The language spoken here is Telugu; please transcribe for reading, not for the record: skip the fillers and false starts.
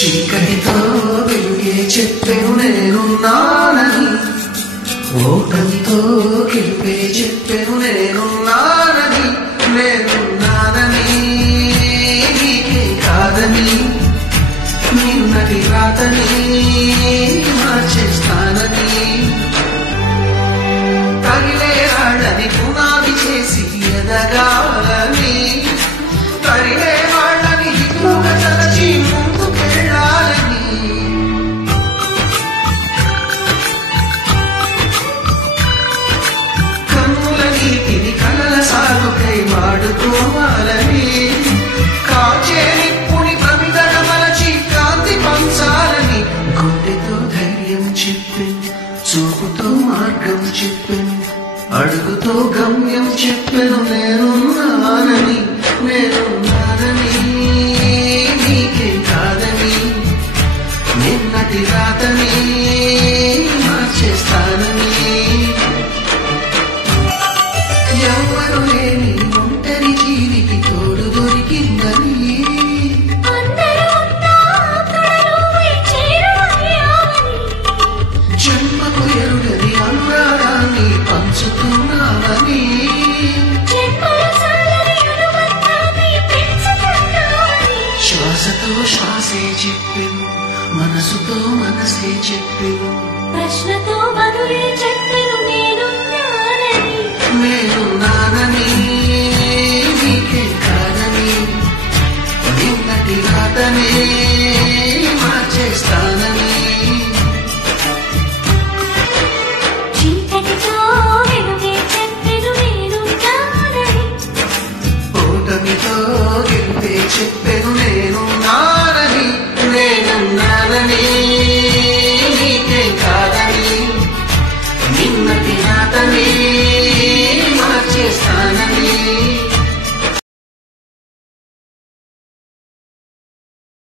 చీకటితో వెలుగే చెప్పెను నేనున్నానని, ఓటమితో గెలిపే చెప్పెను నేనున్నానని, నేనున్నానని నీకే కాదని, నిన్నటి రాతని మార్చేస్తానని, తగిలే రాళ్ళని పునాది చేసి ఎదగాలని, తరిలే వాళ్ళని హితులుగా తలచి ముందుకెళ్ళాలని, కన్నుల నీటిని కలల సాగుకై వాడుకోవాలని, కాచే నిప్పుని ప్రమిదగ మలచి కాంతి పంచాలని, గుండెతో ధైర్యం చెప్పెను, చూపుతో మార్గం చెప్పెను, అడుగుతో గమ్యం చెప్పెను నేనున్నానని, నేనున్నానని నీకే కాదని, నిన్నటి రాతని మార్చేస్తానని, ఎవరు లేని ఒంటరి జీవికి తోడు దొరికిందని, జన్మకు ఎరుగని అనురాగాన్ని పంచుతున్నావని, శ్వాసతో శ్వాసే చెప్పెను, మనసుతో మనసే చెప్పెను, ప్రశ్నతో బదులే చెప్పెను నేనున్నానని, నేనున్నానని నీకే కాదని, నిన్నటి రాతని